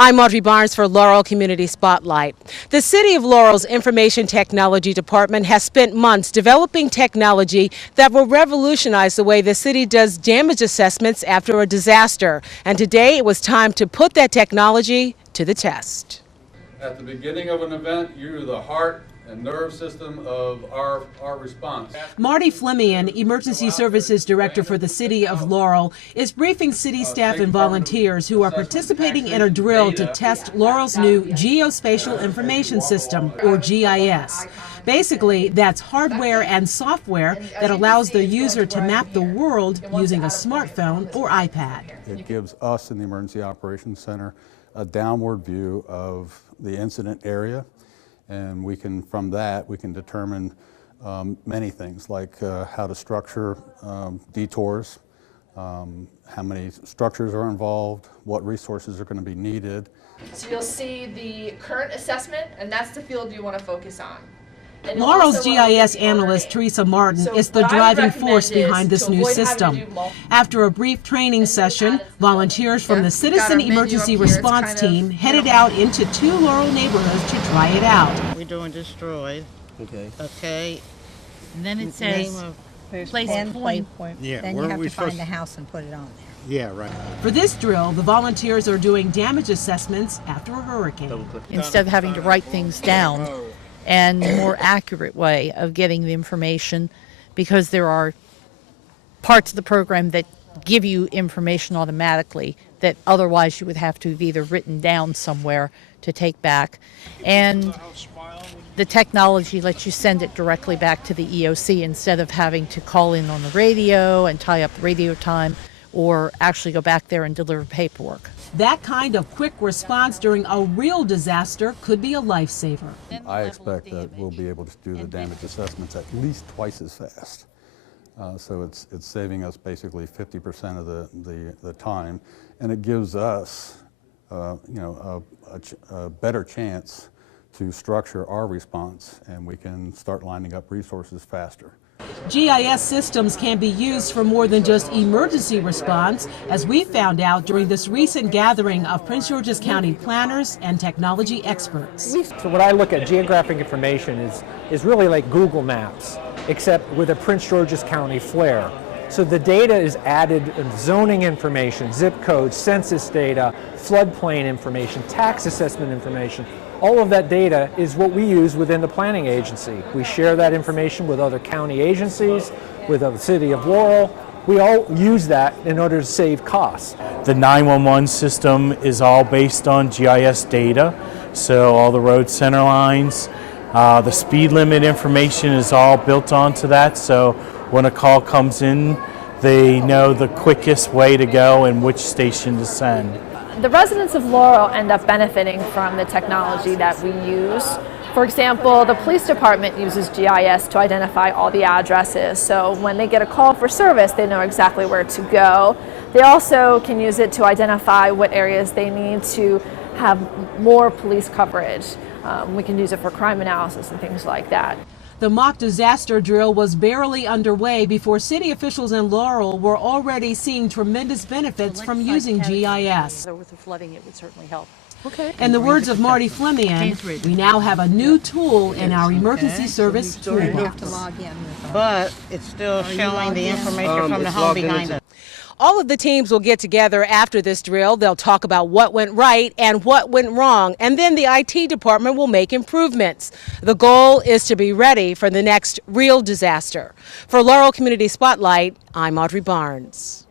I'm Audrey Barnes for Laurel Community Spotlight. The City of Laurel's Information Technology Department has spent months developing technology that will revolutionize the way the city does damage assessments after a disaster. And today it was time to put that technology to the test. At the beginning of an event, you're the heart and nerve system of our response. Marty Fleming, Emergency Services Director for the City of Laurel, is briefing city staff and volunteers who are participating in a drill to test Laurel's new Geospatial Information System, or GIS. Basically, that's hardware and software that allows the user to map the world using a smartphone or iPad. It gives us in the Emergency Operations Center a downward view of the incident area. And we can, from that, we can determine many things like how to structure detours, how many structures are involved, what resources are going to be needed. So you'll see the current assessment, and that's the field you want to focus on. Laurel's GIS analyst, Teresa Martin, is the driving force behind this new system. After a brief training session, volunteers from the Citizen Emergency Response Team headed out into 2 Laurel neighborhoods to try it out. We're doing destroyed. Okay. Okay. And then it says place point. Yeah. Then you have to find the house and put it on there. Yeah, right. For this drill, the volunteers are doing damage assessments after a hurricane. Instead of having to write things down, and a more accurate way of getting the information, because there are parts of the program that give you information automatically that otherwise you would have to have either written down somewhere to take back. And the technology lets you send it directly back to the EOC instead of having to call in on the radio and tie up radio time or actually go back there and deliver paperwork. That kind of quick response during a real disaster could be a lifesaver. I expect that we'll be able to do the damage assessments at least twice as fast. So it's saving us basically 50% of the time, and it gives us a better chance to structure our response, and we can start lining up resources faster. GIS systems can be used for more than just emergency response, as we found out during this recent gathering of Prince George's County planners and technology experts. So what I look at geographic information is really like Google Maps, except with a Prince George's County flair. So the data is added zoning information, zip codes, census data, floodplain information, tax assessment information. All of that data is what we use within the planning agency. We share that information with other county agencies, with the city of Laurel. We all use that in order to save costs. The 911 system is all based on GIS data, so all the road center lines, the speed limit information is all built onto that, so when a call comes in, they know the quickest way to go and which station to send. The residents of Laurel end up benefiting from the technology that we use. For example, the police department uses GIS to identify all the addresses, so when they get a call for service, they know exactly where to go. They also can use it to identify what areas they need to have more police coverage. We can use it for crime analysis and things like that. The mock disaster drill was barely underway before city officials in Laurel were already seeing tremendous benefits from using GIS. So with the flooding, it would certainly help. Okay. In the words of Marty Fleming, we now have a new tool in our emergency service toolbox. You have to log in. But it's still showing the information from the home behind us. All of the teams will get together after this drill. They'll talk about what went right and what went wrong, and then the IT department will make improvements. The goal is to be ready for the next real disaster. For Laurel Community Spotlight, I'm Audrey Barnes.